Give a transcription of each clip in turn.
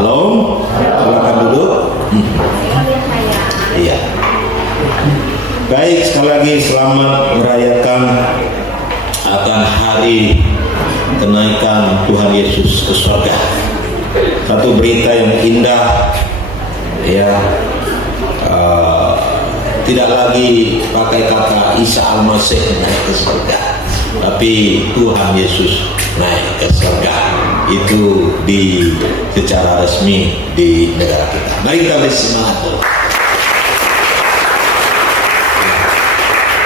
Shalom. Silakan duduk. Iya. Baik, sekali lagi selamat merayakan akan hari kenaikan Tuhan Yesus ke surga. Satu berita yang indah, ya. Tidak lagi pakai kata Isa Al-Masih naik ke surga, tapi Tuhan Yesus naik ke surga. Itu secara resmi di negara kita. Mari kita beri semangat.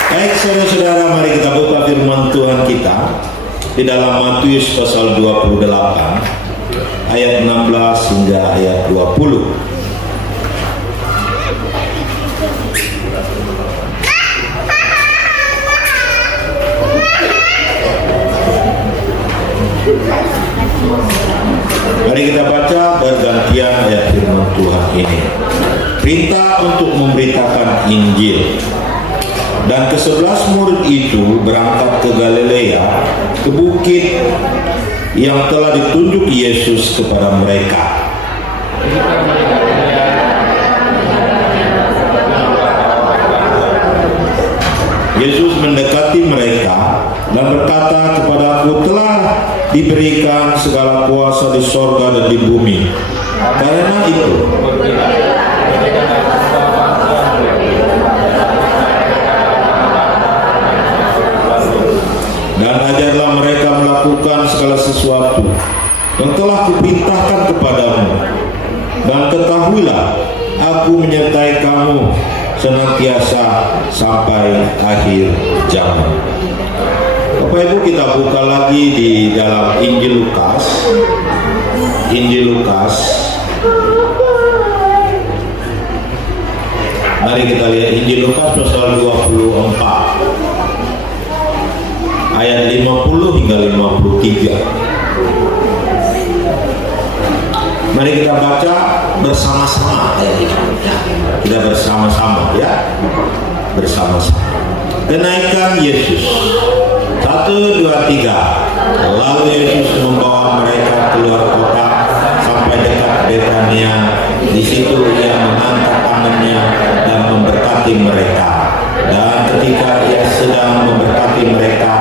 Baik, saudara-saudara, mari kita buka firman Tuhan kita di dalam Matius pasal 28 ayat 16 hingga ayat 20. Mari kita baca bergantian ayat firman Tuhan ini. Perintah untuk memberitakan Injil. Dan ke-11 murid itu berangkat ke Galilea, ke bukit yang telah ditunjuk Yesus kepada mereka. Yesus mendekati mereka dan berkata kepadaku, telah diberikan segala kuasa di sorga dan di bumi. Karena itu, dan ajarlah mereka melakukan segala sesuatu yang telah kuperintahkan kepadamu. Dan ketahuilah, aku menyertai kamu senantiasa sampai akhir zaman. Bapak Ibu, kita buka lagi di dalam Injil Lukas. Mari kita lihat Injil Lukas pasal 24 ayat 50 hingga 53. Mari kita baca bersama-sama ayat ini. Kita bersama-sama, ya. Bersama-sama. Kenaikan Yesus. 1, 2, 3. Lalu Yesus membawa mereka keluar kota sampai dekat Betania. Di situ ia mengangkat tangannya dan memberkati mereka. Dan ketika ia sedang memberkati mereka,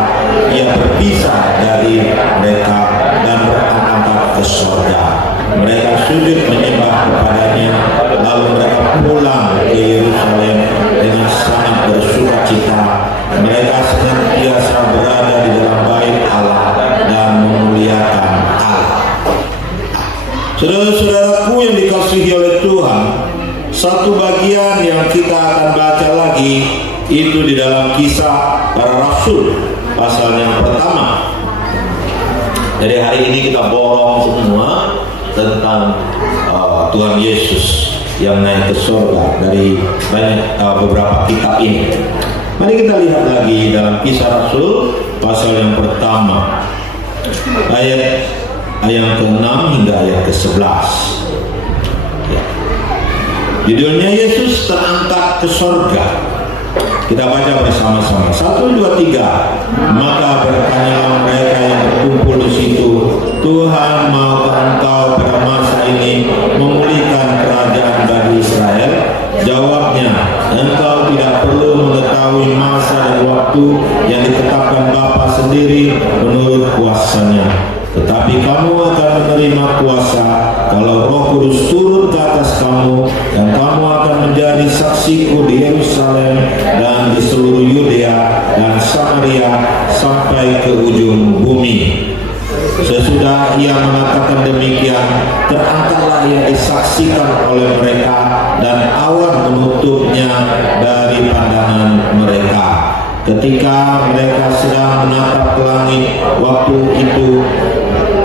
ia berpisah dari mereka dan berangkat ke surga. Mereka sujud menyembah kepadanya, lalu mereka pulang ke Yerusalem dengan sangat bersukacita. Mereka senantiasa berada di dalam bait Allah dan memuliakan Allah. Saudara-saudaraku yang dikasihi oleh Tuhan, satu bagian yang kita akan baca lagi itu di dalam Kisah Para Rasul pasal yang pertama. Jadi hari ini kita borong semua tentang Tuhan Yesus yang naik ke surga dari banyak beberapa kitab ini. Mari kita lihat lagi dalam Kisah Rasul pasal yang pertama ayat yang ke-6 hingga ayat ke-11. Ya. Judulnya Yesus terangkat ke surga. Kita baca bersama-sama. 1, 2, 3. Maka bertanyalah mereka yang berkumpul di situ, Tuhan, maukah Engkau pada masa ini memulihkan kerajaan bagi Israel? Jawabnya, Engkau tidak perlu mengetahui masa dan waktu yang ditetapkan Bapa sendiri menurut kuasanya. Tetapi kamu akan menerima kuasa kalau Roh Kudus turun ke atas kamu, dan kamu akan menjadi saksiku di Yerusalem dan di seluruh Yudea dan Samaria sampai ke ujung bumi. Sesudah ia mengatakan demikian, terangkatlah ia disaksikan oleh mereka, dan awan menutupnya dari pandangan mereka. Ketika mereka sedang menatap ke langit, waktu itu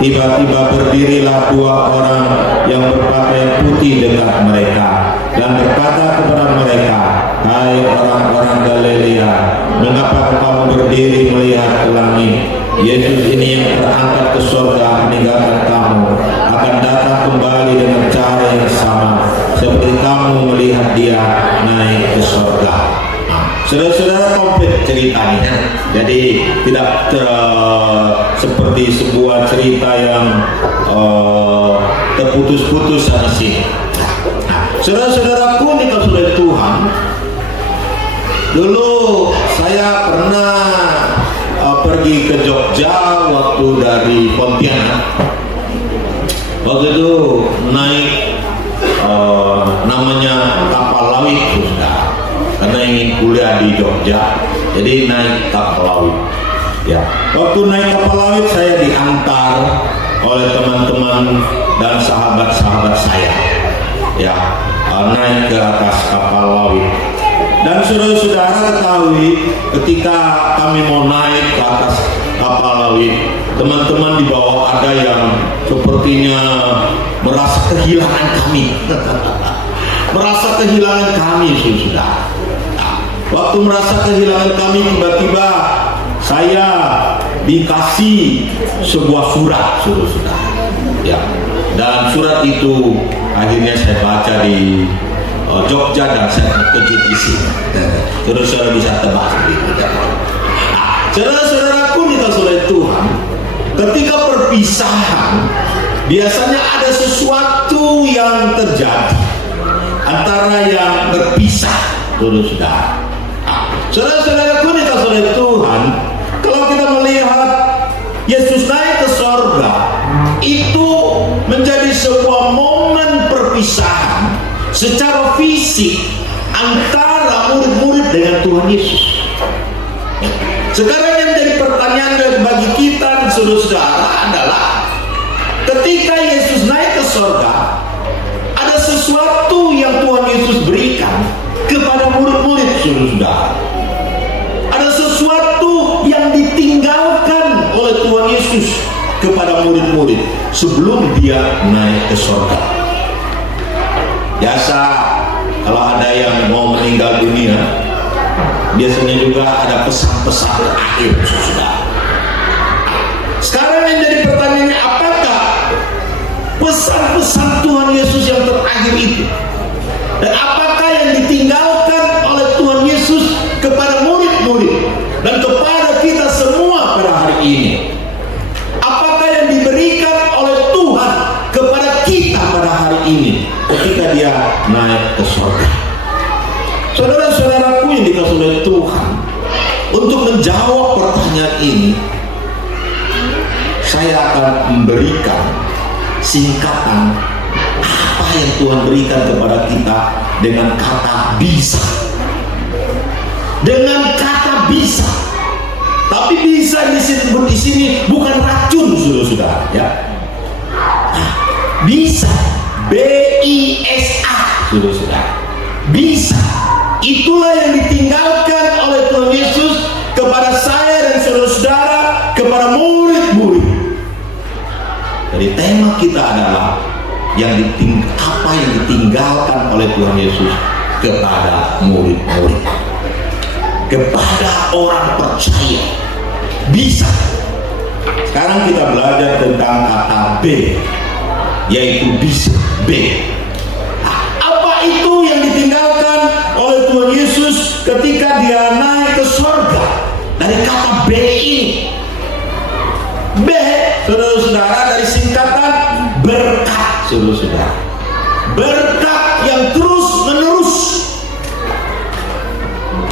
tiba-tiba berdirilah 2 orang yang berpakaian putih dekat mereka dan berkata kepada mereka, hai orang-orang Galilea, mengapa kamu berdiri melihat ke langit? Yesus ini yang terangkat ke surga meninggalkan kamu akan datang kembali dengan cara yang sama seperti kamu melihat dia naik ke surga. Saudara-saudara, komplit ceritanya. Jadi tidak seperti sebuah cerita yang terputus-putus sana sini. Saudara-saudaraku dikasih oleh Tuhan, dulu saya pernah pergi ke Jogja waktu dari Pontianak. Waktu itu naik namanya kapal laut, karena ingin kuliah di Jogja, jadi naik kapal laut. Ya, waktu naik kapal laut saya diantar oleh teman-teman dan sahabat-sahabat saya, ya, naik ke atas kapal laut. Dan saudara-saudara ketahui, ketika kami mau naik ke atas kapal laut, teman-teman di bawah ada yang sepertinya merasa kehilangan kami. Merasa kehilangan kami, saudara. Waktu merasa kehilangan kami, tiba-tiba saya dikasih sebuah surat, saudara. Ya, dan surat itu akhirnya saya baca di Jogja dan saya terkejut di sini. Terus saudara bisa tebak sedikit. Saudara-saudaraku dikasih oleh Tuhan, ketika perpisahan biasanya ada sesuatu yang terjadi antara yang berpisah, saudara-saudara. Saudara-saudaraku dikasih oleh Tuhan, kalau kita melihat Yesus naik ke sorga, itu menjadi sebuah momen perpisahan secara fisik antara murid-murid dengan Tuhan Yesus. Sekarang yang jadi pertanyaan bagi kita saudara-saudara adalah, ketika Yesus naik ke sorga, ada sesuatu yang Tuhan Yesus berikan kepada murid-murid, saudara-saudara. Ada sesuatu yang ditinggalkan oleh Tuhan Yesus kepada murid-murid sebelum dia naik ke sorga. Biasa kalau ada yang mau meninggal dunia, biasanya juga ada pesan-pesan akhir, saudara. Sekarang yang jadi pertanyaannya, apakah pesan-pesan Tuhan Yesus yang terakhir itu, dan apakah yang ditinggalkan oleh Tuhan Yesus kepada murid-murid dan kepada kita semua pada hari ini, apakah yang diberikan oleh Tuhan kepada kita pada hari ini ketika dia naik ke surga? Saudara-saudaraku yang dikasih oleh Tuhan, untuk menjawab pertanyaan ini, saya akan memberikan singkatan apa yang Tuhan berikan kepada kita dengan kata bisa. Dengan kata bisa. Tapi bisa disebut di sini bukan racun, saudara-saudara, ya. Nah, bisa, B-I-S-A, saudara-saudara. Bisa. Itulah yang ditinggalkan oleh Tuhan Yesus kepada saya dan saudara-saudara, kepada murid-murid. Jadi tema kita adalah apa yang ditinggalkan oleh Tuhan Yesus kepada murid-murid, kepada orang percaya. Bisa. Sekarang kita belajar tentang kata B, yaitu bisa, B. Apa itu yang ditinggalkan oleh Tuhan Yesus ketika dia naik ke surga? Dari kata B ini, B, saudara-saudara, dari singkatan berkat, saudara-saudara. Berkat yang terus menerus.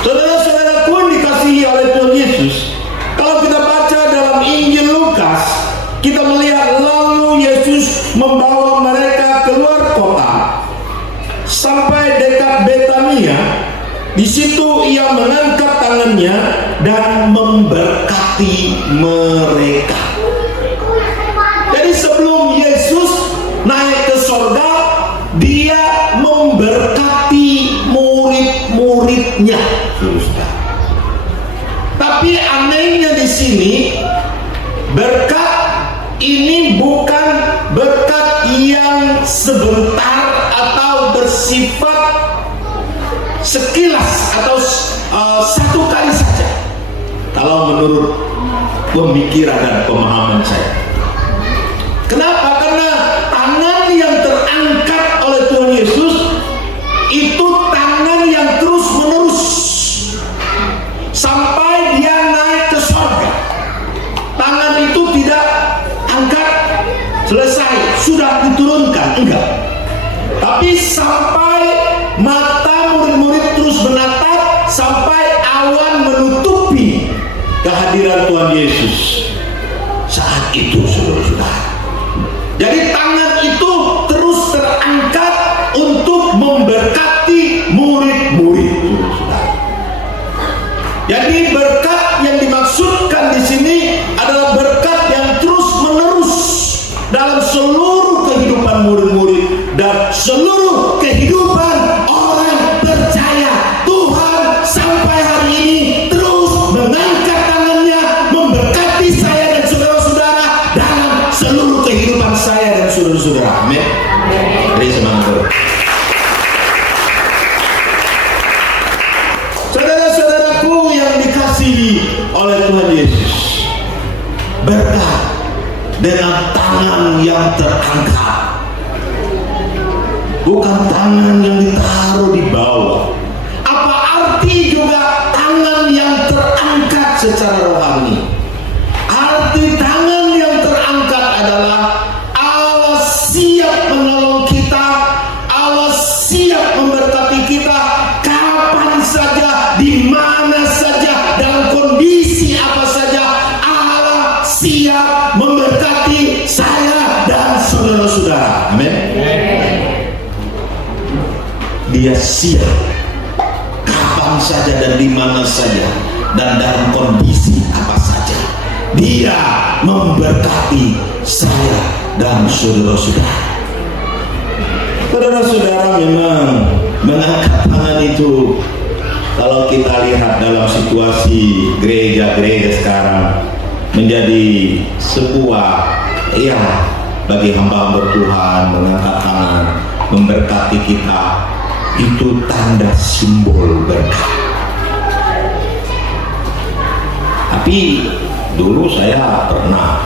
Saudara-saudaraku yang dikasihi oleh Tuhan Yesus, kalau kita baca dalam Injil Lukas, kita melihat lalu Yesus membawa mereka keluar kota sampai dekat Betania. Di situ ia mengangkat tangannya dan memberkati mereka. Jadi sebelum Yesus naik ke surga, dia memberkati murid-muridnya. Tapi anehnya di sini, berkat ini bukan berkat yang sebentar atau bersifat sekilas atau satu kali saja. Kalau menurut pemikiran dan pemahaman saya. Kenapa? Karena tangan yang terangkat oleh Tuhan Yesus itu tangan yang terus menerus sampai dia naik ke surga. Tangan itu tidak angkat selesai, sudah diturunkan. Tapi sampai mata murid-murid terus menatap, sampai awan menutupi kehadiran Tuhan Yesus. Saat itu saudara-saudara, jadi tangan itu terus terangkat untuk memberkati murid-murid, saudara. Jadi berkat yang dimaksudkan di sini adalah berkat yang terus menerus dalam seluruh kehidupan murid-murid dan seluruh kehidupan orang percaya. Tuhan sampai hari ini terus mengangkat tangannya memberkati saya dan saudara-saudara dalam seluruh kehidupan saya dan saudara-saudara. Amin. Beri semangat. Saudara-saudaraku yang dikasihi oleh Tuhan Yesus, berkat dengan tangan yang terangkat, bukan tangan yang ditaruh di bawah. Apa arti juga tangan yang terangkat secara rohani? Arti tangan yang terangkat adalah Allah siap menolong kita, Allah siap memberkati kita kapan saja, di mana saja, dalam kondisi apa saja. Allah siap memberkati saya dan saudara-saudara. Amin. Dia siap kapan saja dan di mana saja dan dalam kondisi apa saja. Dia memberkati saya dan saudara-saudara. Saudara-saudara, memang mengangkat tangan itu, kalau kita lihat dalam situasi gereja-gereja sekarang, menjadi sebuah bagi hamba-hamba Tuhan mengangkat tangan memberkati kita, itu tanda simbol berkat. Tapi dulu saya pernah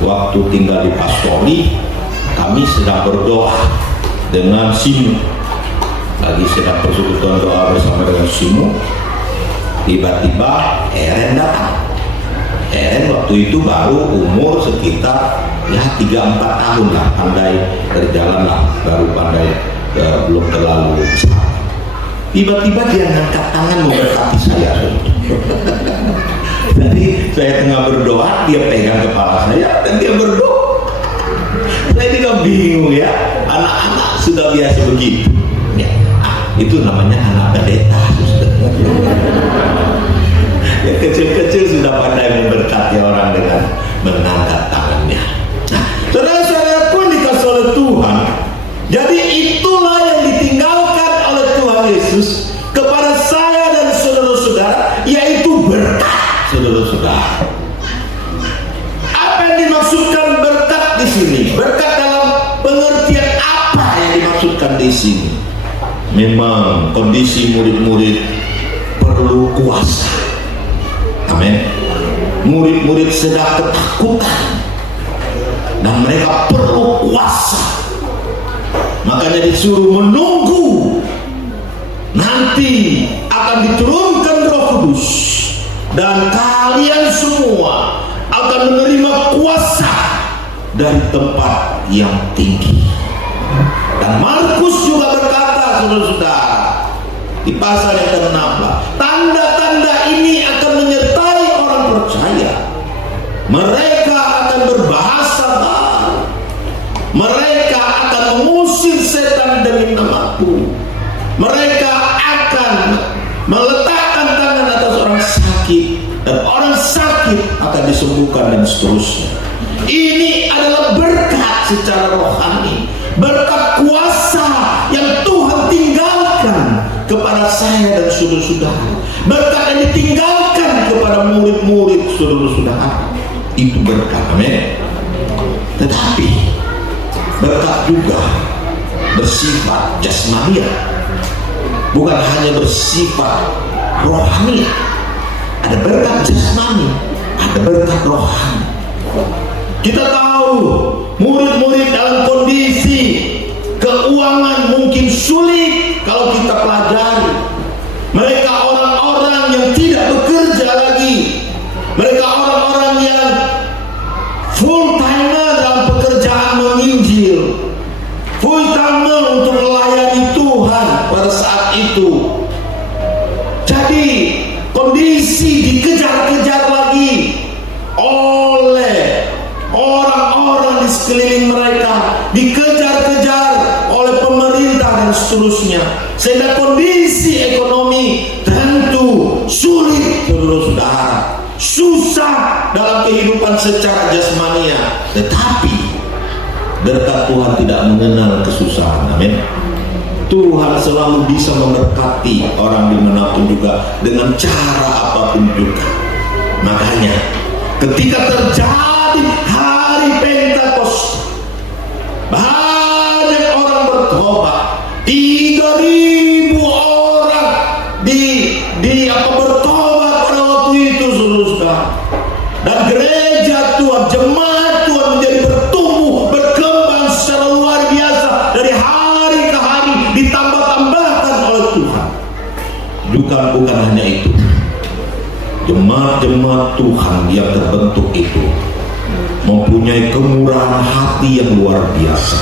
waktu tinggal di Pastori, kami sedang berdoa dengan Simu, lagi sedang persekutuan doa bersama dengan Simu. Tiba-tiba Eren datang. Eren waktu itu baru umur sekitar 3-4 tahun lah, pandai berjalan lah, baru pandai, belum terlalu besar. Tiba-tiba dia ngangkat tangan memberkati saya. Jadi saya tengah berdoa, dia pegang kepala saya dan dia berdoa. Saya juga bingung ya, anak-anak sudah biasa begitu ya. Itu namanya anak pendeta. Ya, kecil-kecil sudah pandai memberkati orang dengan mengangkat tangannya. Nah, saudara-saudara pun dikasih oleh Tuhan. Jadi itulah yang ditinggalkan oleh Tuhan Yesus kepada saya dan saudara-saudara, yaitu berkat, saudara-saudara. Apa yang dimaksudkan berkat di sini? Berkat dalam pengertian apa yang dimaksudkan di sini? Memang kondisi murid-murid perlu kuasa. Amin. Murid-murid sedang ketakutan dan mereka perlu kuasa. Makanya disuruh menunggu nanti akan diturunkan Roh Kudus dan kalian semua akan menerima kuasa dari tempat yang tinggi. Dan Markus juga berkata, saudara-saudara, di pasal yang ke-16, tanda-tanda ini akan menyertai orang percaya. Mereka akan berbahasa baru, mereka akan mengusir setan demi namaku, mereka akan meletakkan tangan atas orang sakit dan orang sakit akan disembuhkan, dan seterusnya. Ini adalah berkat secara rohani, berkat kuasa yang Tuhan tinggalkan kepada saya dan saudara-saudara, berkat yang ditinggalkan kepada murid-murid saudara-saudara. Itu berkat, amin. Tetapi berkat juga bersifat jasmania, bukan hanya bersifat rohani. Ada berkat jasmani, ada berkat rohani. Kita tahu murid-murid dalam kondisi keuangan mungkin sulit kalau kita pelajari. Mereka orang-orang yang tidak bekerja lagi, mereka orang-orang yang full timer dalam pekerjaan menginjil, full timer untuk itu. Jadi kondisi dikejar-kejar lagi oleh orang-orang di sekeliling mereka, dikejar-kejar oleh pemerintah dan seterusnya, sehingga kondisi ekonomi tentu sulit, saudara-saudara, susah dalam kehidupan secara jasmania. Tetapi berkat Tuhan tidak mengenal kesusahan. Amin. Tuhan selalu bisa memberkati orang dimanapun juga dengan cara apapun juga. Makanya ketika terjadi hari Pentakosta, banyak orang bertobat. 3.000 orang bertobat pada waktu itu, saudara. Dan gereja Tuhan, jemaat Tuhan menjadi bertumbuh, berkembang secara luar biasa dari hari ke hari, ditambah-tambahkan oleh Tuhan. Bukan hanya itu, jemaat-jemaat Tuhan yang terbentuk itu mempunyai kemurahan hati yang luar biasa.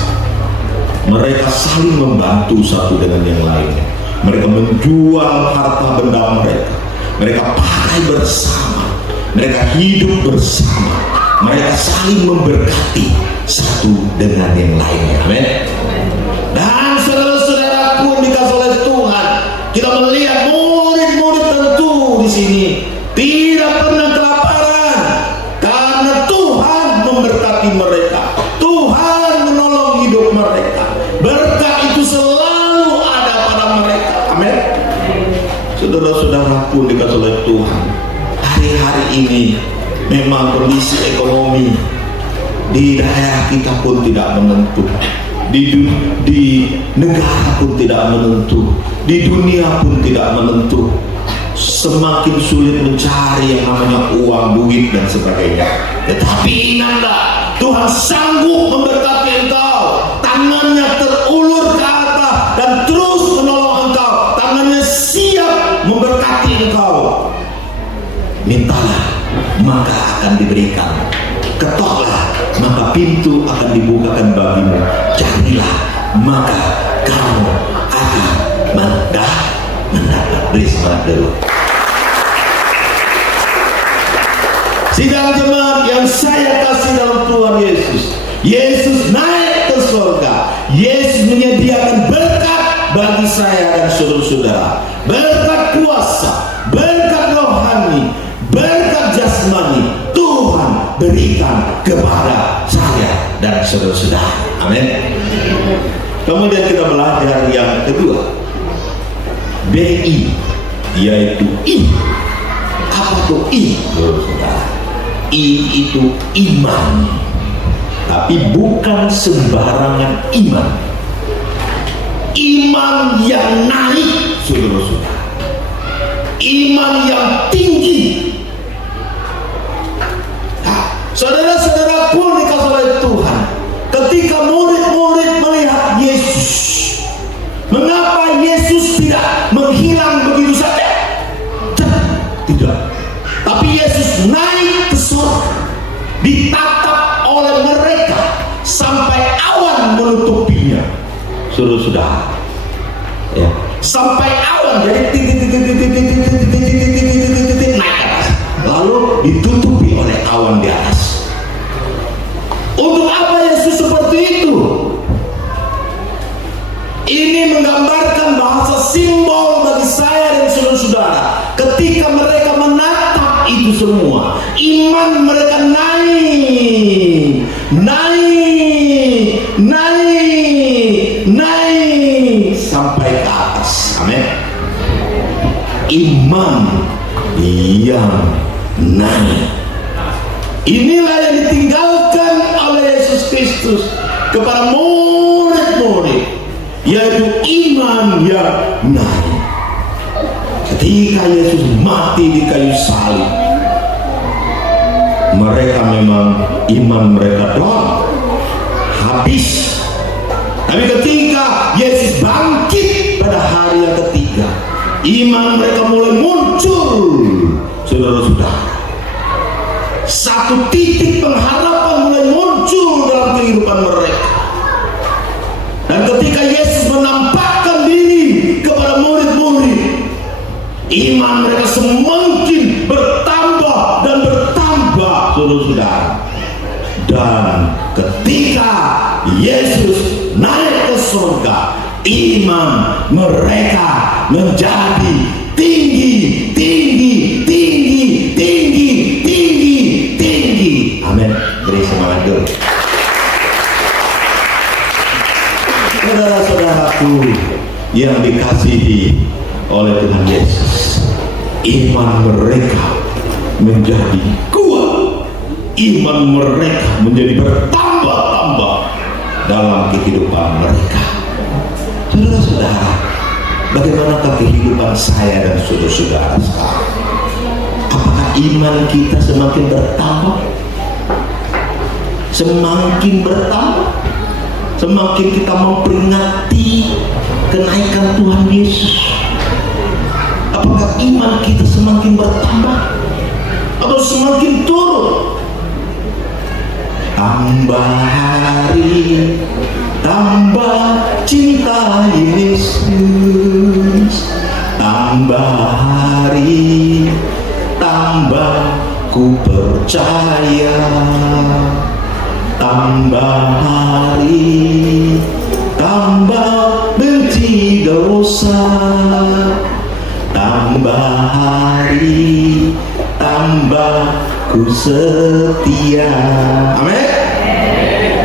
Mereka saling membantu satu dengan yang lainnya. Mereka menjual harta benda mereka. Mereka pakai bersama. Mereka hidup bersama. Mereka saling memberkati satu dengan yang lainnya. Amin. Dan saudara-saudara pun dikasih oleh Tuhan, kita melihat murid-murid tentu di sini tidak pernah kelaparan karena Tuhan memberkati mereka. Tuhan menolong hidup mereka. Berkat itu selalu ada pada mereka. Amin. Saudara-saudara pun dikasih oleh Tuhan, hari-hari ini memang kondisi ekonomi di daerah kita pun tidak menentu, di negara pun tidak menentu, di dunia pun tidak menentu. Semakin sulit mencari yang namanya uang, duit dan sebagainya. Tetapi ingatlah, Tuhan sanggup memberkati engkau. Tangannya terulur ke atas dan terus menolong engkau. Tangannya siap memberkati engkau. Mintalah, maka akan diberikan. Ketoklah, maka pintu akan dibukakan bagimu. Carilah, maka kamu akan mendapat. Risma dulu. Sidang jemaat yang saya kasih dalam Tuhan Yesus, Yesus naik ke surga. Yesus menyediakan berkat bagi saya dan saudara-saudara. Berkat kuasa, berkat rohani, berkat jasmani, Tuhan berikan kepada saya dan saudara-saudara. Amin. Kemudian kita belajar yang kedua, BI, yaitu I. Apa tuh I? Saudara, I itu iman, tapi bukan sembarangan iman. Iman yang naik, saudara-saudara. Iman yang tinggi. Nah, saudara-saudara pun dikasih oleh Tuhan. Ketika murid-murid melihat Yesus, mengapa Yesus tidak menghilang begitu saja? Tidak. Tapi Yesus naik ke surga, ditatap oleh mereka sampai awan menutupinya. Saudara-saudara, ya, sampai awan, jadi naik ke atas, lalu ditutupi oleh awan di atas. Untuk apa Yesus seperti itu? Ini menggambarkan bahasa simbol bagi saya dan saudara-saudara. Ketika mereka menatap itu semua, iman mereka naik sampai ke atas. Amin. Iman yang naik. Inilah yang ditinggalkan oleh Yesus Kristus kepada murid-murid, yaitu iman yang naik. Ketika Yesus mati di kayu salib, mereka memang iman mereka doang habis. Tapi ketika Yesus bangkit pada hari yang ketiga, iman mereka mulai muncul, saudara-saudara. Satu titik pengharapan mulai muncul dalam kehidupan mereka. Dan ketika Yesus menampakkan diri kepada murid Iman mereka semakin bertambah dan bertambah, saudara-saudara. Dan ketika Yesus naik ke surga, iman mereka menjadi tinggi, tinggi, tinggi, tinggi, tinggi, tinggi. Amin. Beri semangat dulu. Saudara-saudaraku yang dikasihi oleh Tuhan Yesus, iman mereka menjadi kuat, iman mereka menjadi bertambah-tambah dalam kehidupan mereka. Saudara-saudara, bagaimanakah kehidupan saya dan saudara-saudara sekarang? Apakah iman kita semakin bertambah? Semakin bertambah? Semakin kita memperingati kenaikan Tuhan Yesus, apakah iman kita semakin bertambah atau semakin turun? Tambah hari, tambah cinta Yesus. Tambah hari, tambah ku percaya. Tambah hari, tambah benci dosa. Tambah hari, tambah ku setia. Amin.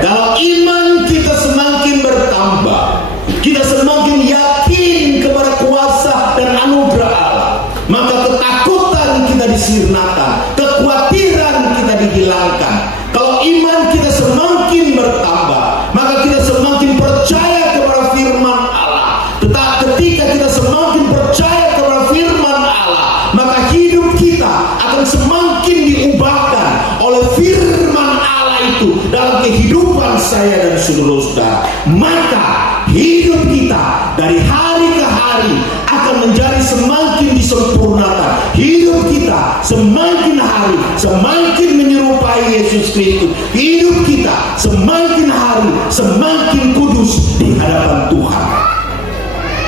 Kalau iman kita semakin bertambah, kita semakin yakin kepada kuasa dan anugerah Allah, maka ketakutan kita disirnakan, kekhawatiran kita dihilangkan. Kalau iman kita semakin bertambah, maka kita semakin percaya kepada firman Allah. Tetapi ketika kita semakin percaya kepada firman Allah, maka hidup kita akan semakin diubahkan oleh firman Allah itu dalam kehidupan saya dan saudara-saudara. Maka hidup kita dari hari ke hari akan menjadi semakin disempurnakan. Hidup kita semakin hari semakin menyerupai Yesus Kristus. Hidup kita semakin hari semakin kudus di hadapan Tuhan.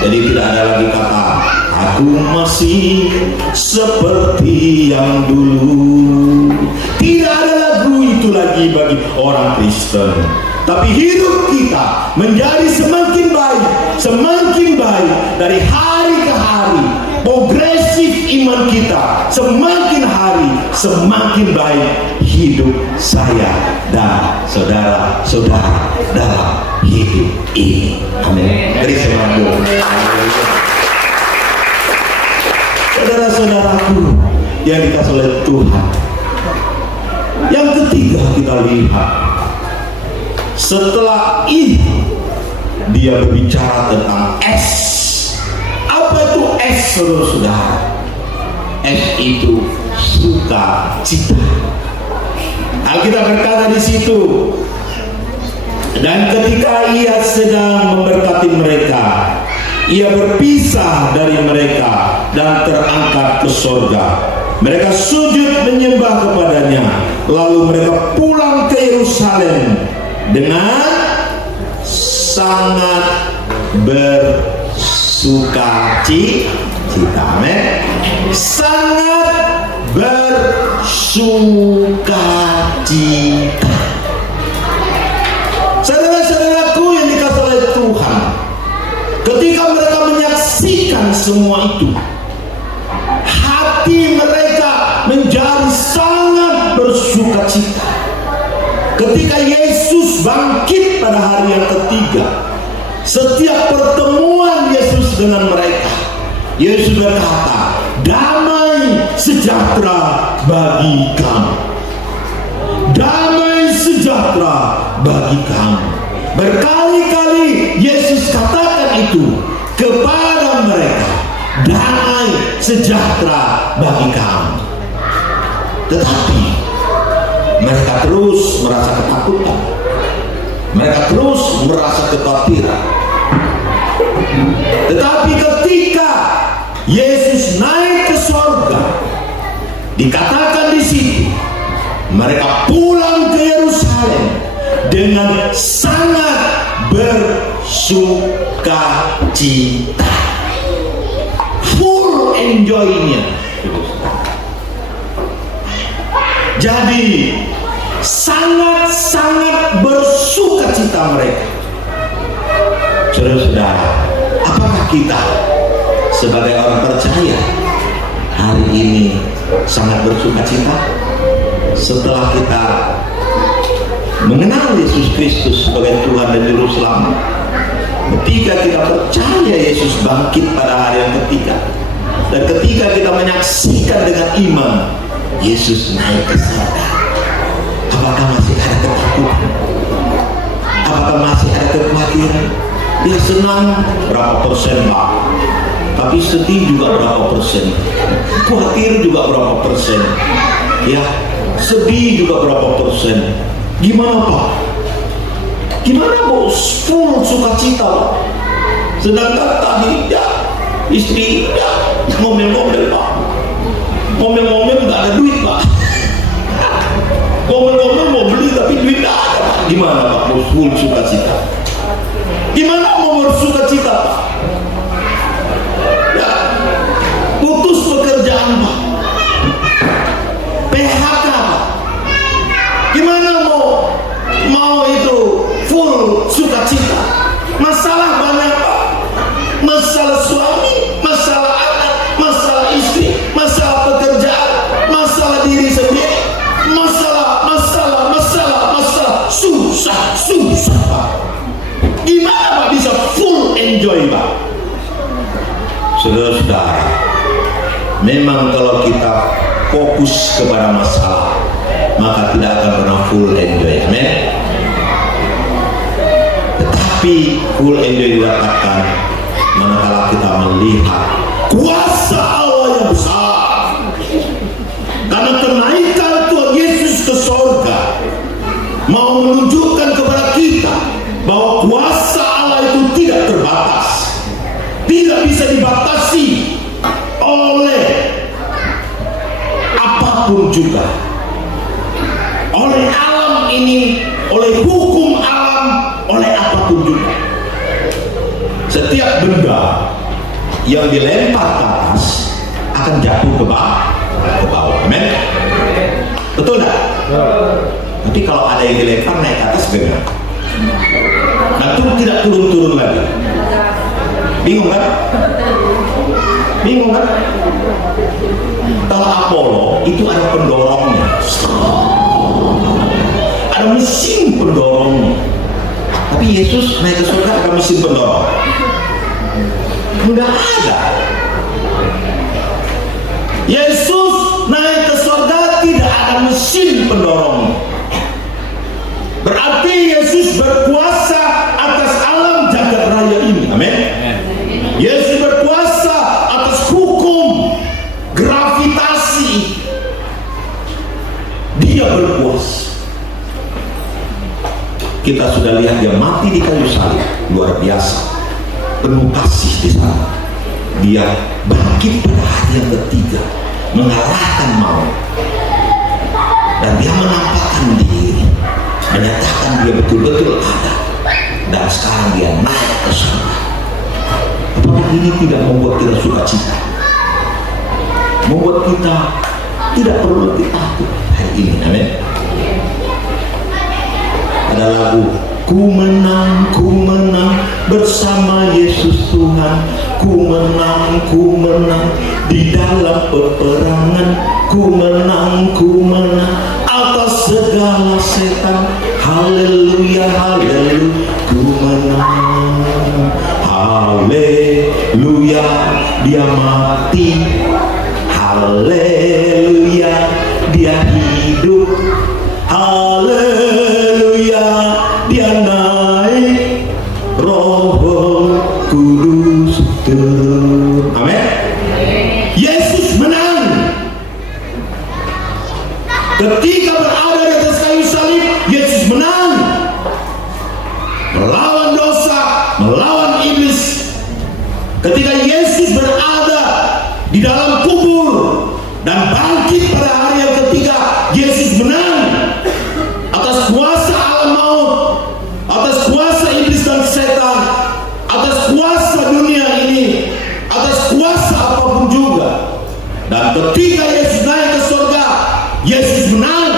Jadi tidak ada lagi kata aku masih seperti yang dulu. Tidak ada lagu itu lagi bagi orang Kristen. Tapi hidup kita menjadi semakin baik dari hari ke hari. Progresif iman kita semakin hari semakin baik. Hidup saya dan saudara-saudara dalam hidup ini. Amin. Beri semangat. Saudara-saudaraku yang dikasihi oleh Tuhan, yang ketiga kita lihat, setelah itu dia berbicara tentang S. Apa itu S, saudara-saudara? S itu sukacita. Alkitab berkata di situ, dan ketika ia sedang memberkati mereka, ia berpisah dari mereka dan terangkat ke surga. Mereka sujud menyembah kepadanya, lalu mereka pulang ke Yerusalem dengan sangat bersukacita. Amin. Sangat bersukacita. Saudara-saudaraku yang dikasihi oleh Tuhan, ketika mereka menyaksikan semua itu, hati mereka menjadi sangat bersukacita. Ketika Yesus bangkit pada hari yang ketiga, setiap pertemuan Yesus dengan mereka, Yesus berkata, damai sejahtera bagi kamu. Damai sejahtera bagi kamu. Berkali-kali Yesus katakan itu kepada mereka, damai sejahtera bagi kamu. Tetapi mereka terus merasa ketakutan, mereka terus merasa kekhawatiran. Tetapi ketika Yesus naik ke surga, dikatakan di situ, mereka pulang ke Yerusalem dengan sangat bersukacita, full full enjoy-nya. Jadi sangat-sangat bersuka cita mereka. Saudara-saudara, apakah kita sebagai orang percaya hari ini sangat bersuka cita setelah kita mengenal Yesus Kristus sebagai Tuhan dan Juru Selamat? Ketika kita percaya Yesus bangkit pada hari yang ketiga, dan ketika kita menyaksikan dengan iman Yesus naik ke surga, apakah masih ada ketakutan? Apakah masih ada kekhawatiran? Ya, senang berapa persen Pak, tapi sedih juga berapa persen, khawatir juga berapa persen, ya sedih juga berapa persen. Gimana Pak? Gimana mau full sukacita Pak? Sedangkan tadi ya istri ya ngomel-ngomel Pak, ngomel-ngomel nggak ada duit Pak, ngomel-ngomel mau beli tapi duit nggak ada Pak. Gimana Pak mau full sukacita? Gimana mau bersukacita Pak? Ya, putus pekerjaan Pak, PHK Pak. Gimana mau itu full sukacita? Masalah banyak Pak, masalah suami, masalah anak, masalah istri, masalah pekerjaan, masalah diri sendiri, masalah susah Pak. Gimana Pak bisa full enjoy Pak? Saudara-saudara, memang kalau kita fokus kepada masalah, maka tidak akan pernah full enjoy. Amin. Tetapi full enjoy didapatkan manakala kita melihat kuasa Allah yang besar. Karena kenaikan Tuhan Yesus ke surga mau menunjukkan kepada kita bahwa kuasa Allah itu tidak terbatas, tidak bisa dibatasi oleh apapun juga, oleh alam ini, oleh hukum alam, oleh apapun juga. Setiap benda yang dilempar ke atas akan jatuh ke bawah. Amin. Betul tak? Nanti kalau ada yang dilempar naik ke atas bagaimana? Nah, itu tidak turun-turun lagi. Bingung kan? Bingung kan? Kalau Apollo itu ada pendorongnya, ada mesin pendorongnya. Tapi Yesus naik ke surga ada mesin pendorong? Enggak ada. Yesus naik ke surga tidak ada mesin pendorong. Berarti Yesus berkuasa atas alam jagat raya ini. Amin. Yesus berkuasa atas hukum gravitasi. Dia berkuasa. Kita sudah lihat dia mati di kayu salib, luar biasa, penuh kasih di sana. Dia bangkit pada hari yang ketiga, mengalahkan maut, dan dia menampakkan diri, menyatakan dia betul-betul ada, dan sekarang dia naik ke surga. Apakah ini tidak membuat kita sukacita? Membuat kita tidak perlu lebih takut hari ini. Amin. Ada lagu, ku menang bersama Yesus Tuhan, ku menang di dalam peperangan, ku menang atas segala setan. Haleluya, haleluya, ku menang. Haleluya, dia mati. Haleluya, dia hidup. Haleluya, dia naik. Roh Kudus turun. Amin. Yesus menang. Ketika berada di atas kayu salib, Yesus menang melawan dosa, melawan iblis. Ketika Yesus berada di dalam kubur dan bangkit pada hari yang ketiga, Yesus menang atas kuasa alam maut, atas kuasa iblis dan setan, atas kuasa dunia ini, atas kuasa apapun juga. ketika Yesus naik ke surga, Yesus menang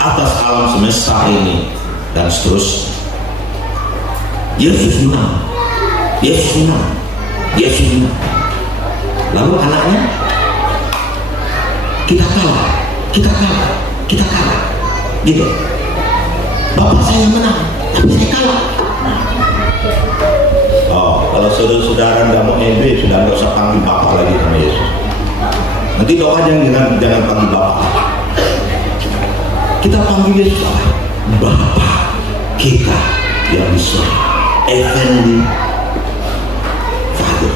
atas alam semesta ini dan seterusnya. Yesus menang, Yesus menang, Yesus menang. Lalu anaknya, kita kalah, kita kalah, kita kalah, gitu. Bapak saya menang, tapi saya kalah. Oh, kalau saudara-saudara nggak mau MB, sudah nggak usah panggil Bapak lagi sama Yesus. Nanti doa jangan panggil Bapak. Kita panggil Yesus apa? Bapak kita yang di surga, Heavenly Father.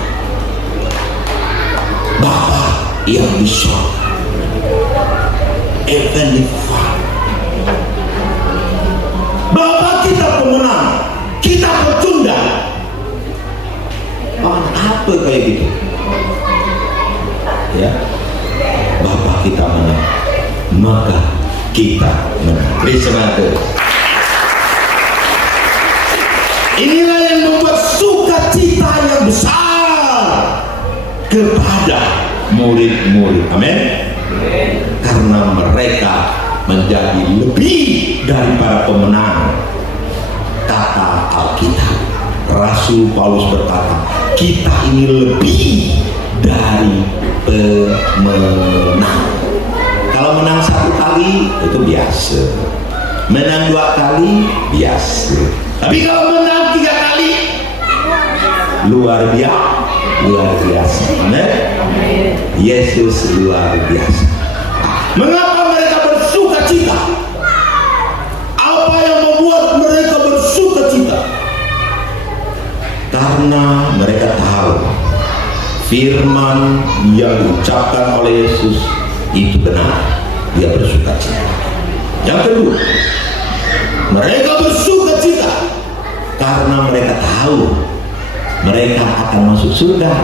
Bapak yang di surga, Heavenly Father. Bapak kita pemenang, kita pecundang. Apa kayak gitu? Ya, Bapak kita menang, maka kita menang. Inilah yang membuat sukacita yang besar kepada murid-murid. Amin. Karena mereka menjadi lebih daripada pemenang. Kata Alkitab, Rasul Paulus berkata, kita ini lebih dari pemenang. Kalau menang 1 kali itu biasa, menang 2 kali biasa, tapi kalau menang 3 kali luar biasa. Amin. Yesus luar biasa. Mengapa mereka bersukacita? Apa yang membuat mereka bersukacita? Karena mereka tahu firman yang diucapkan oleh Yesus itu benar, dia bersukacita. Yang kedua, mereka bersukacita karena mereka tahu mereka akan masuk surga.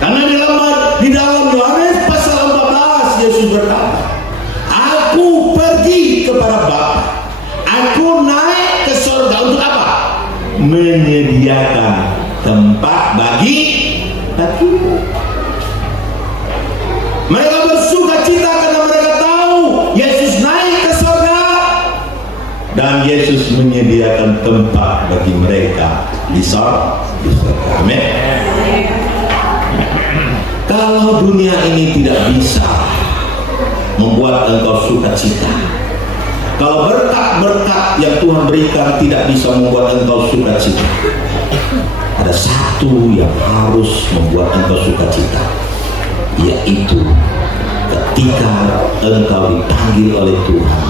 Karena di dalam Yohanes pasal 14 Yesus berkata, aku pergi kepada Bapa, aku naik ke surga untuk apa? Menyediakan tempat bagimu. Mereka bersukacita karena mereka tahu Yesus naik ke surga dan Yesus menyediakan tempat bagi mereka di surga. Amin. Kalau dunia ini tidak bisa membuat engkau sukacita, kalau berkat-berkat yang Tuhan berikan tidak bisa membuat engkau sukacita, ada satu yang harus membuat engkau sukacita, yaitu ketika engkau dipanggil oleh Tuhan,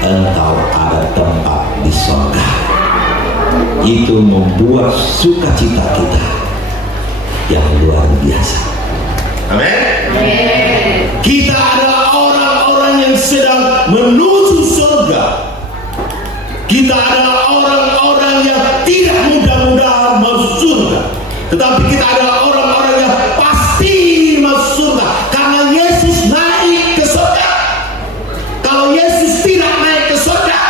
engkau ada tempat di surga. Itu membuat sukacita kita yang luar biasa. Amin. Kita adalah orang-orang yang sedang menuju surga. Kita adalah orang-orang yang tidak mudah-mudahan masuk surga, tetapi kita adalah orang-orang yang pasti masuk surga karena Yesus naik ke surga. Kalau Yesus tidak naik ke surga,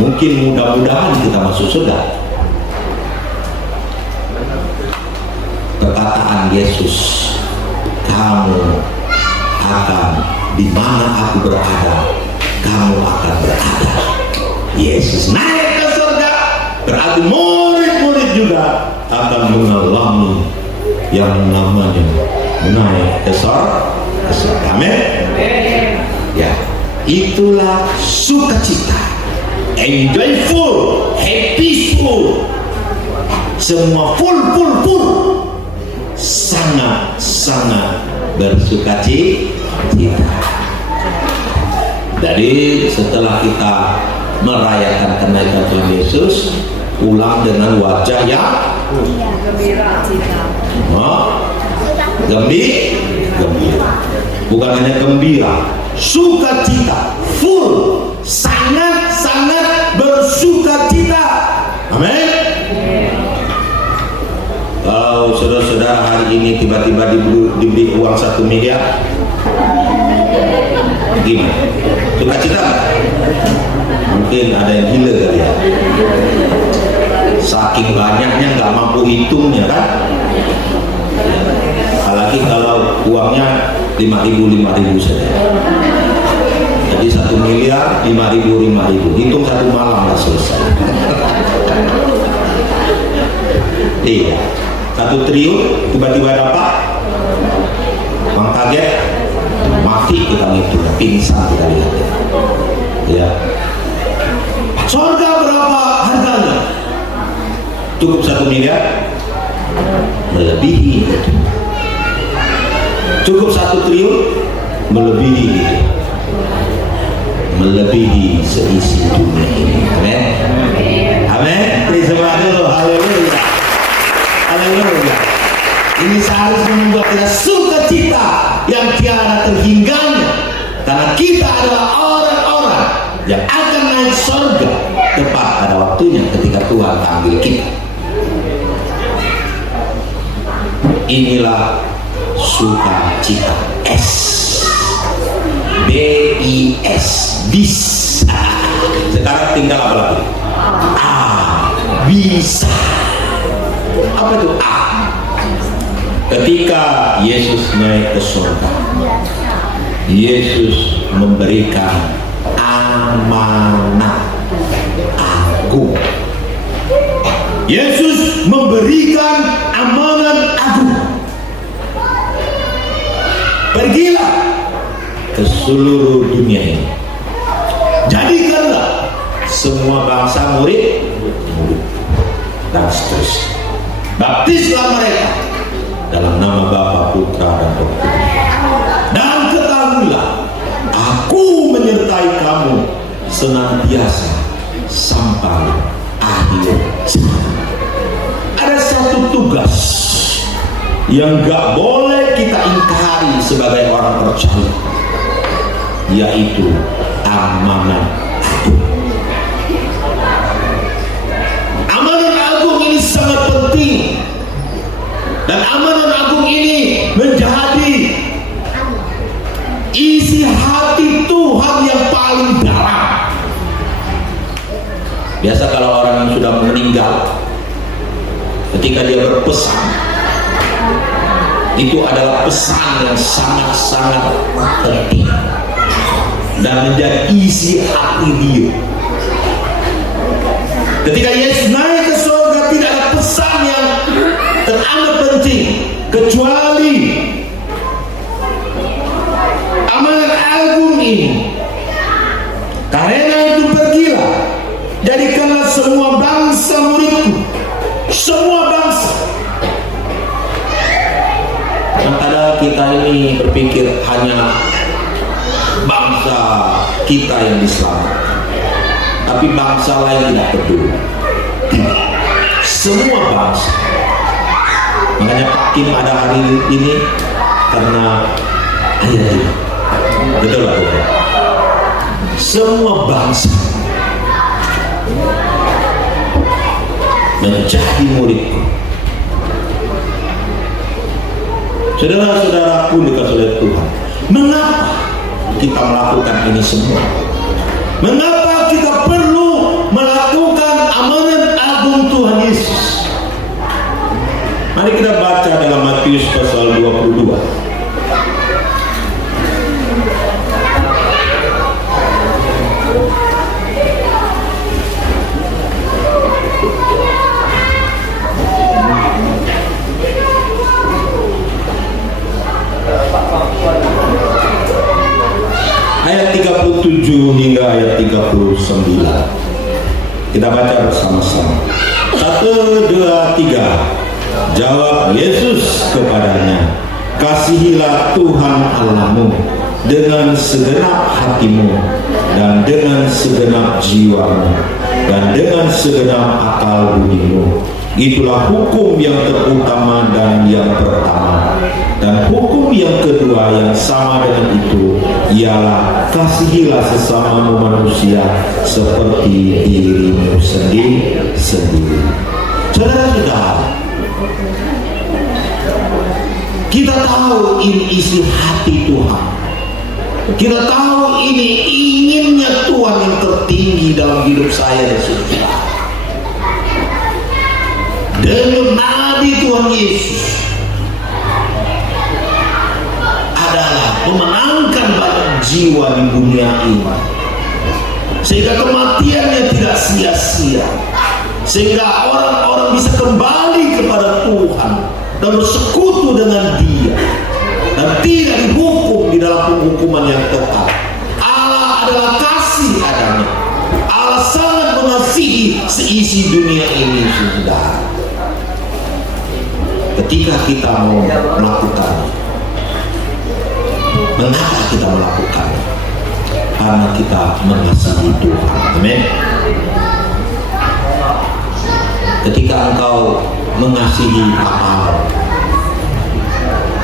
mungkin mudah-mudahan kita masuk surga. Perkataan Yesus, kamu akan di mana aku berada, kamu akan berada. Yesus naik ke surga, berarti murid-murid juga akan mengalami yang namanya naik ke surga. Amin. Ya, itulah sukacita, enjoyful, happyful, semua full, sangat bersukacita. Jadi setelah kita merayakan kenaikan Tuhan Yesus, pulang dengan wajah yang gembira. Bukan hanya gembira, sukacita, full, sangat bersukacita. Amin. Kalau saudara-saudara hari ini tiba-tiba diberi uang 1 miliar, gimana? Sukacita? Mungkin ada yang gila kali ya, saking banyaknya nggak mampu hitungnya kan. Kalau uangnya 5.000 saja. Jadi 1 miliar 5.000, hitung 1 malam lah selesai. Iya, 1 triliun tiba-tiba dapat, Bang kaget, mati kita itu, pingsan kita lihat. Ya, surga berapa harganya? Cukup 1 miliar, melebihi. Cukup 1 triliun, melebihi. Melebihi seisi dunia ini. Amin. Amin. Praise God dulu. Haleluya. Haleluya. Ini seharusnya membuat kita sukacita yang tiada terhingganya, karena kita adalah orang-orang yang akan naik surga tepat pada waktunya ketika Tuhan panggil kita. Inilah sukacita. BIS, bis. Sekarang tinggal apa lagi? Bisa. Apa itu A? Ketika Yesus naik ke surga, Yesus memberikan amanat agung. Yesus memberikan amanat agung. Pergilah ke seluruh dunia ini, jadikanlah semua bangsa murid dan seterusnya. Baptislah mereka dalam nama Bapa, Putra, dan Roh Kudus. Dan ketahuilah, Aku menyertai kamu senantiasa sampai akhir zaman. Ada satu tugas yang gak boleh kita ingkari sebagai orang percaya, yaitu amanat agung. Amanat agung ini sangat penting, dan amanat agung ini menjadi isi hati Tuhan yang paling dalam. Biasa kalau orang yang sudah meninggal, ketika dia berpesan, itu adalah pesan yang sangat-sangat penting dan menjadi isi hati dia. Ketika Yesus naik ke surga, tidak ada pesan yang teramat penting kecuali amanat agung ini. Karena itu pergilah, jadikanlah semua bangsa muridku. Semua bangsa. Kadang kita ini berpikir hanya bangsa kita yang diselamatkan, tapi bangsa lain tidak peduli. Semua bangsa. Makanya Pak Kim ada hari ini karena ayat ini. Betul lah, betul. Semua bangsa menjadi muridku. Saudara-saudaraku dikasih oleh Tuhan, mengapa kita melakukan ini semua? Mengapa kita perlu melakukan amanat agung Tuhan Yesus? Mari kita baca dalam Matius pasal 22. Ayat 37 hingga ayat 39. Kita baca bersama-sama. 1, 2, 3. Jawab Yesus kepadanya, kasihilah Tuhan Allahmu dengan segenap hatimu, dan dengan segenap jiwamu, dan dengan segenap akal budimu. Itulah hukum yang terutama dan yang pertama. Dan hukum yang kedua yang sama dengan itu ialah kasihilah sesamamu manusia seperti dirimu sendiri. Saudara-saudara, kita tahu ini isi hati Tuhan. Kita tahu ini inginnya Tuhan yang tertinggi dalam hidup saya dan saudara. Dengan Nabi Tuhan Yesus, jiwa di dunia ini, sehingga kematiannya tidak sia-sia, sehingga orang-orang bisa kembali kepada Tuhan dan bersekutu dengan Dia dan tidak dihukum di dalam penghukuman yang kekal. Allah adalah kasih adanya. Allah sangat mengasihi seisi dunia ini, saudara. Ketika kita mau melakukannya, mengapa kita melakukannya? Karena kita mengasihi Tuhan. Amin. Ketika engkau mengasihi apa,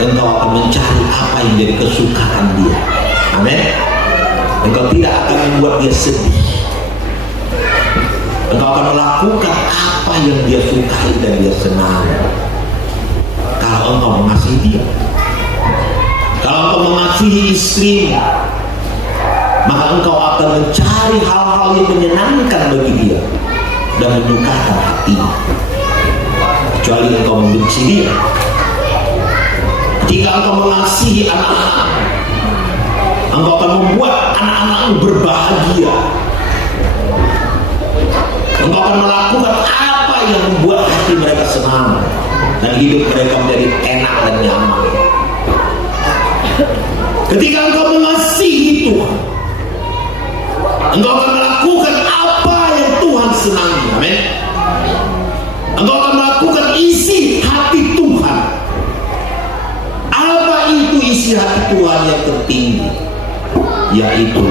engkau akan mencari apa yang jadi kesukaan Dia. Amin. Engkau tidak akan membuat Dia sedih. Engkau akan melakukan apa yang Dia sukai dan Dia senang. Kalau engkau mengasihi Dia, kalau engkau mengasihi istrimu, maka engkau akan mencari hal-hal yang menyenangkan bagi Dia dan menyukakan hatinya. Kecuali engkau membenci Dia. Ketika engkau mengasihi anak-anak, engkau akan membuat anak-anakmu berbahagia. Engkau akan melakukan apa yang membuat hati mereka senang dan hidup mereka menjadi enak dan nyaman. Ketika engkau mengasihi Tuhan, engkau akan melakukan apa yang Tuhan senangi. Amin. Engkau akan melakukan isi hati Tuhan. Apa itu isi hati Tuhan yang tertinggi? Yaitu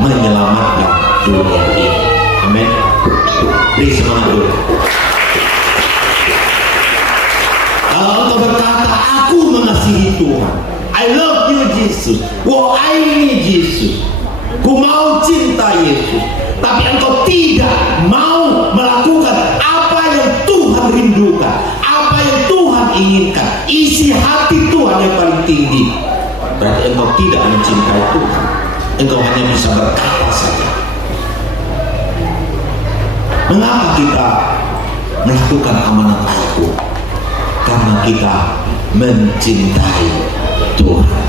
menyelamatkan dunia ini. Amin. Beri semangat dulu. Kalau engkau berkata, aku mengasihi Tuhan, I love you Jesus, wow, I need Jesus, ku mau cinta Yesus, tapi engkau tidak mau melakukan apa yang Tuhan rindukan, apa yang Tuhan inginkan, isi hati Tuhan yang paling tinggi, berarti engkau tidak mencintai Tuhan. Engkau hanya bisa berkata saja. Mengapa kita melakukan amanat Allah? Karena kita mencintai Tuhan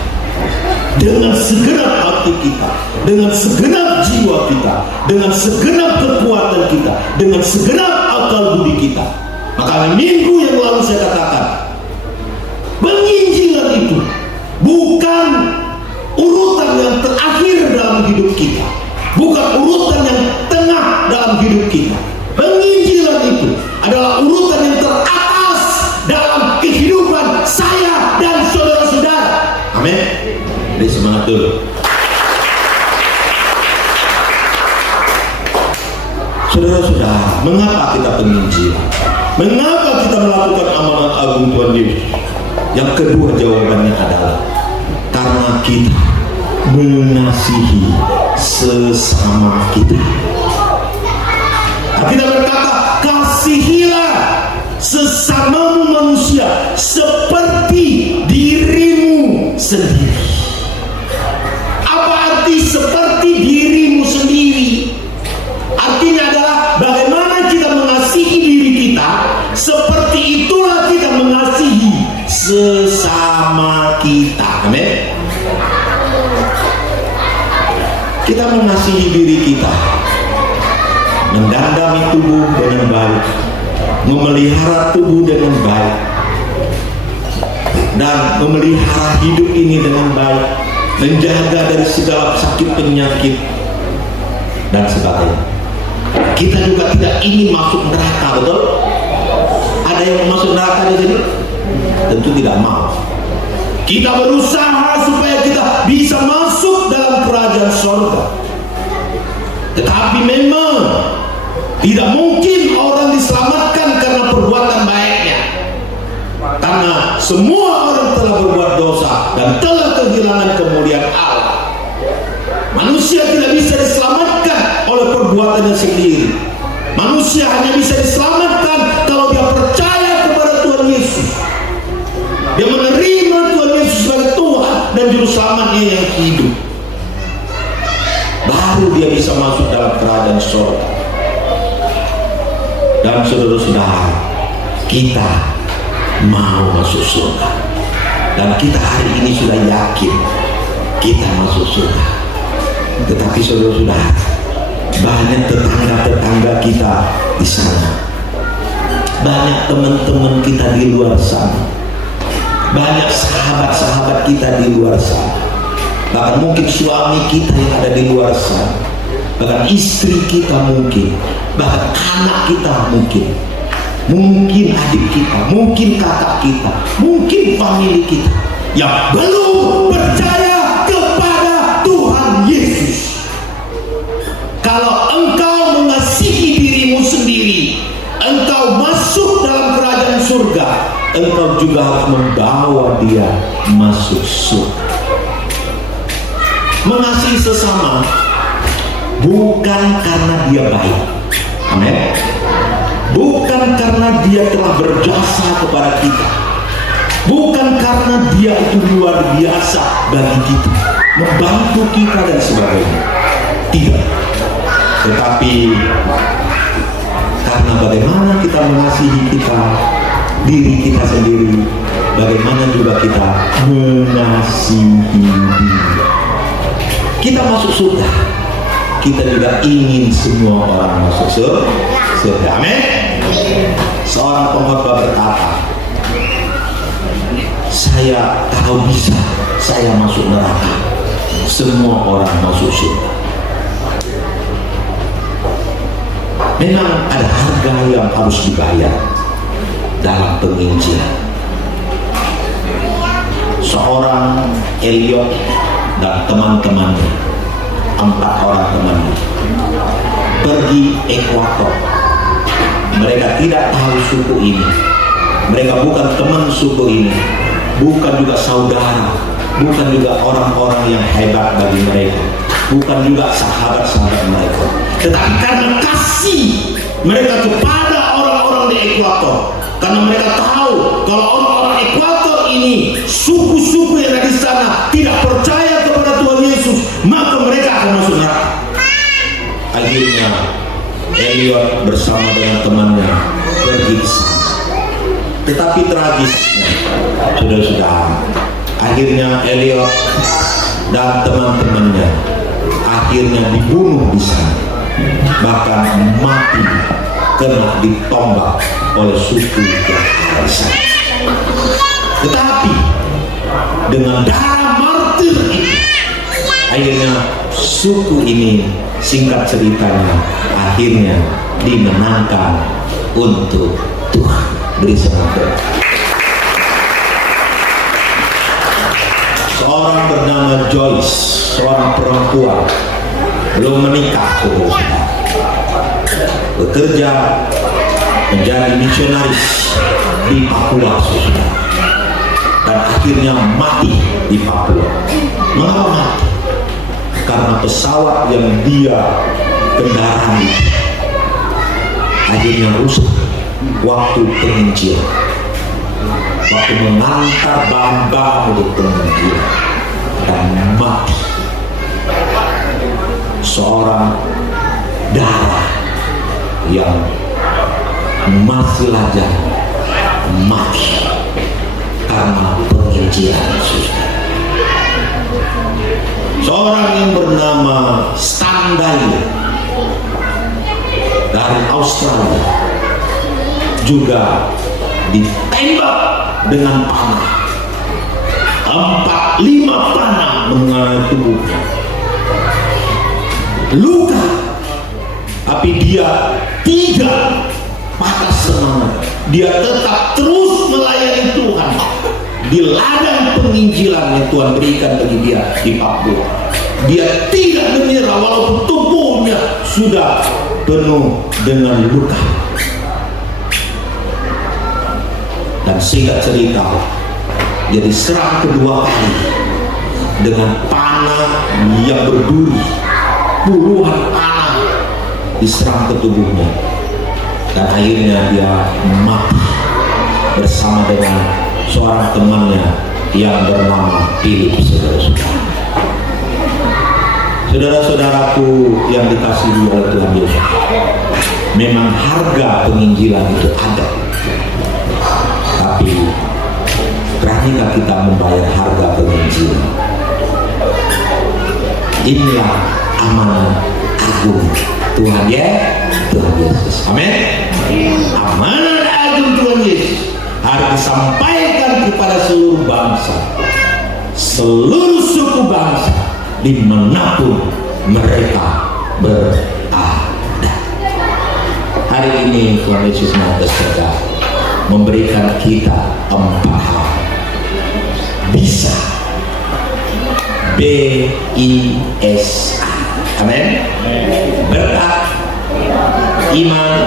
dengan segenap hati kita, dengan segenap jiwa kita, dengan segenap kekuatan kita, dengan segenap akal budi kita. Maka minggu yang lalu saya katakan, penginjilan itu bukan urutan yang terakhir dalam hidup kita, bukan urutan yang tengah dalam hidup kita. Penginjilan itu adalah urutan yang teratas dalam kehidupan saya dan saudara-saudara. Amin. Jadi semangat dulu. Saudara-saudara, mengapa kita penginjilan? Mengapa kita melakukan amanat agung Tuhan Yesus? Yang kedua jawabannya adalah karena kita mengasihi sesama kita. Kita berkata, kasihilah sesamamu manusia seperti dirimu sendiri. Apa arti seperti dirimu sendiri? Artinya adalah bagaimana kita mengasihi diri kita, seperti itulah kita mengasihi sesama kita. Amin. Kita mengasihi diri kita, mendandami tubuh dengan baik, memelihara tubuh dengan baik, dan memelihara hidup ini dengan baik, menjaga dari segala sakit penyakit dan sebagainya. Kita juga tidak ingin masuk neraka, betul? Ada yang masuk neraka di sini? Tentu tidak mau. Kita berusaha supaya kita bisa masuk dalam kerajaan surga. Tetapi memang tidak mungkin orang diselamatkan karena perbuatan baiknya. Karena semua orang telah berbuat dosa dan telah kehilangan kemuliaan Allah. Manusia tidak bisa diselamatkan oleh perbuatannya sendiri. Manusia hanya bisa diselamatkan kalau dia percaya kepada Tuhan Yesus. Dia menerima Tuhan Yesus sebagai Tuhan dan Juru Selamatnya yang hidup. Baru dia bisa masuk dalam kerajaan surga. Dan saudara-saudara, kita mau masuk surga. Dan kita hari ini sudah yakin kita masuk surga. Tetapi saudara-saudara, banyak tetangga-tetangga kita di sana, banyak teman-teman kita di luar sana, banyak sahabat-sahabat kita di luar sana, bahkan mungkin suami kita yang ada di luar sana, bahkan istri kita mungkin, bahkan anak kita mungkin adik kita, mungkin kakak kita, mungkin famili kita yang belum percaya kepada Tuhan Yesus. Kalau engkau mengasihi dirimu sendiri, engkau masuk dalam kerajaan surga, engkau juga harus membawa dia masuk surga. Mengasihi sesama bukan karena dia baik, amin, bukan karena dia telah berjasa kepada kita, bukan karena dia itu luar biasa bagi kita, membantu kita dan sebagainya, tidak. Tetapi karena bagaimana kita mengasihi diri kita sendiri, bagaimana juga kita mengasihi dia. Kita masuk surga, kita juga ingin semua orang masuk surga, amin. Seorang pengkhotbah berkata, saya kalau bisa saya masuk neraka, semua orang masuk surga. Memang ada harga yang harus dibayar dalam penginjilan. Seorang Eliot dan teman-temannya, 4 orang temannya, pergi Ekuator. Mereka tidak tahu suku ini, mereka bukan teman suku ini, bukan juga saudara, bukan juga orang-orang yang hebat bagi mereka, bukan juga sahabat-sahabat mereka. Tetapi karena kasih mereka kepada orang-orang di Ekuator, karena mereka tahu kalau orang-orang Ekuator ini, suku-suku yang ada di sana tidak percaya kepada Tuhan Yesus, maka mereka akan masuk neraka. Akhirnya Eliot bersama dengan temannya pergi ke sana. Tetapi tragisnya, saudara-saudara, akhirnya Eliot dan teman-temannya akhirnya dibunuh di sana, bahkan mati kena ditombak oleh suku yang ada di sana. Tetapi dengan darah martir ini, akhirnya suku ini, singkat ceritanya, akhirnya dimenangkan untuk Tuhan. Beri semangat. Seorang bernama Joyce, seorang perempuan belum menikah, bekerja menjadi misionaris di Papua, dan akhirnya mati di Papua. Mengapa mati? Karena pesawat yang dia kendaraan akhirnya rusak waktu penginjilan, waktu mengantar bahan-bahan untuk penginjilan, dan mati. Seorang darah yang masih lajang mati karena penginjilan. Seorang yang bernama Standai dari Australia juga ditembak dengan panah, 4-5 panah mengenai tubuhnya, luka, tapi dia tidak patah semangat. Dia tetap terus melayani Tuhan di ladang penginjilan yang Tuhan berikan bagi dia di Papua. Dia tidak menyerah walaupun tubuhnya sudah penuh dengan luka. Dan singkat cerita, dia diserang kedua kali dengan panah yang berduri, puluhan panah diserang ke tubuhnya, dan akhirnya dia mati bersama dengan seorang temannya yang bernama Philip. Saudara-saudaraku yang dikasihi oleh Tuhan Yesus, memang harga penginjilan itu ada, tapi beranikah kita membayar harga penginjilan? Inilah amanat agung Tuhan Yesus. Amin. Amanat agung Tuhan Yesus harus disampaikan kepada seluruh bangsa, seluruh suku bangsa, dimanapun mereka berada. Hari ini Tuhan Yesus mau bersabda, memberikan kita 4 hal. Bisa, B-I-S-A. Amin. Berkat, iman,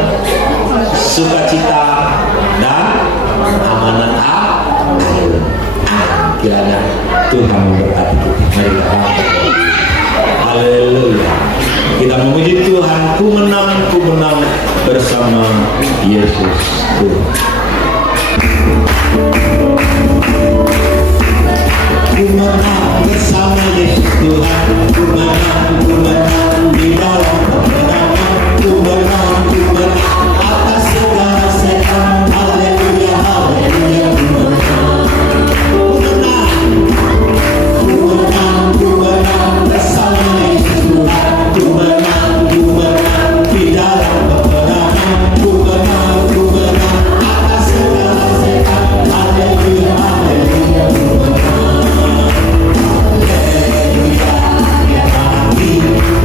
sukacita, dan amanat agung. Kiranya Tuhan memberkati kita. Mari kita bangkit. Haleluya. Kita memuji Tuhan. Ku menang bersama Yesus Tuhan. Ku menang bersama Yesus Tuhan. Ku menang di dalam peperangan. Ku menang atas segala setan. Haleluya, haleluya. Ku menang bersama Yesus Tuhan. Ku menang di dalam peperangan. Ku menang atas segala setan. Haleluya, haleluya. Ku menang. Haleluya, haleluya.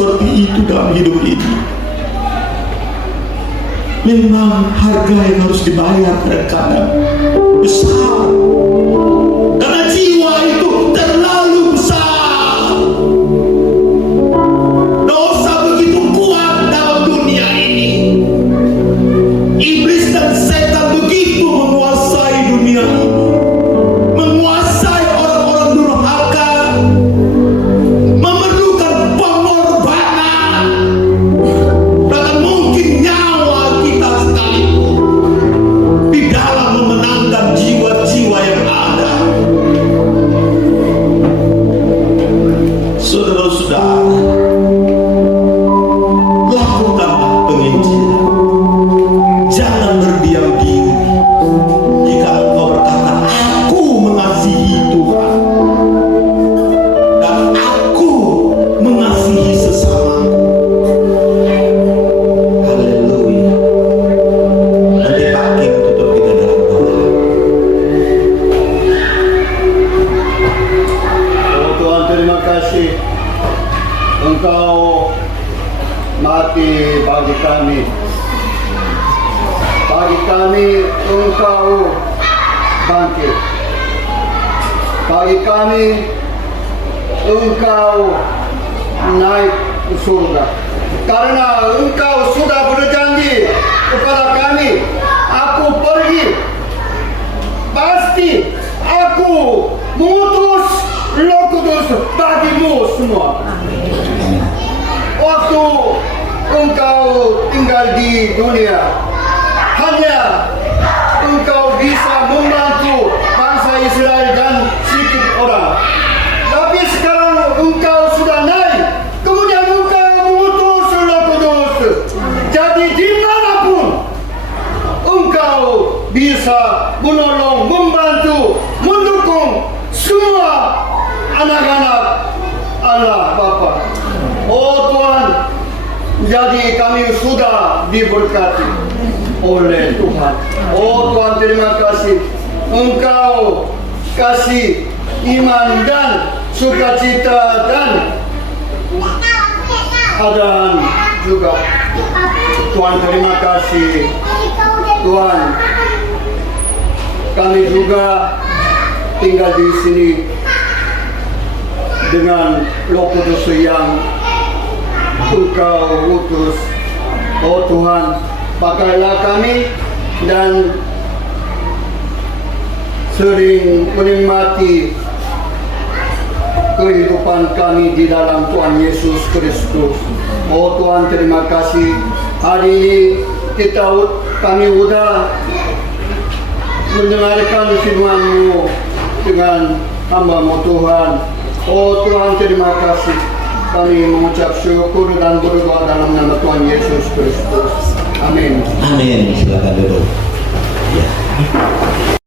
seperti itu dalam hidup ini. Memang harga yang harus dibayar kadang-kadang besar, karena jiwa itu terlalu besar. Dosa begitu kuat dalam dunia ini. Iblis dan setan begitu menguasai dunia ini, menguasai orang-orang durhaka, memerlukan pengorbanan, bahkan mungkin nyawa kita sekalipun di dalam memenangkan jiwa-jiwa yang ada. Saudara-saudara, lakukanlah penginjilan. Jangan berdiam diri. Jika engkau berkata, aku mengasihi Tuhan dan aku mengasihi sesamaku. Haleluya. Nanti Pak Kim tutup kita dalam doa. Oh Tuhan, terima kasih Engkau mati bagi kami. Bagi kami Engkau bangkit. Bagi kami Engkau naik ke surga. Karena Engkau sudah berjanji kepada kami, aku pergi, pasti aku mengutus Roh Kudus bagimu semua. Waktu Engkau tinggal di dunia, hanya Engkau bisa membantu bangsa Israel dan sedikit orang. Tapi sekarang Engkau sudah naik, kemudian Engkau mengutus Roh Kudus. Jadi dimanapun Engkau bisa menolong, membantu, mendukung semua anak-anak Allah Bapa. Oh Tuhan, jadi kami sudah diberkati oleh Tuhan. Oh Tuhan, terima kasih. Engkau kasih iman dan sukacita dan keadaan juga. Tuhan, terima kasih. Tuhan, kami juga tinggal di sini dengan Roh Kudus yang Engkau utus. Oh Tuhan, pakailah kami dan sering menikmati kehidupan kami di dalam Tuhan Yesus Kristus. Oh Tuhan, terima kasih. Hari ini kami sudah mendengarkan firman-Mu dengan hamba-Mu Tuhan. Oh Tuhan, terima kasih. Kami mengucap syukur dan berdoa dalam nama Tuhan Yesus Kristus. Amin. Amin. Silakan duduk. Ya.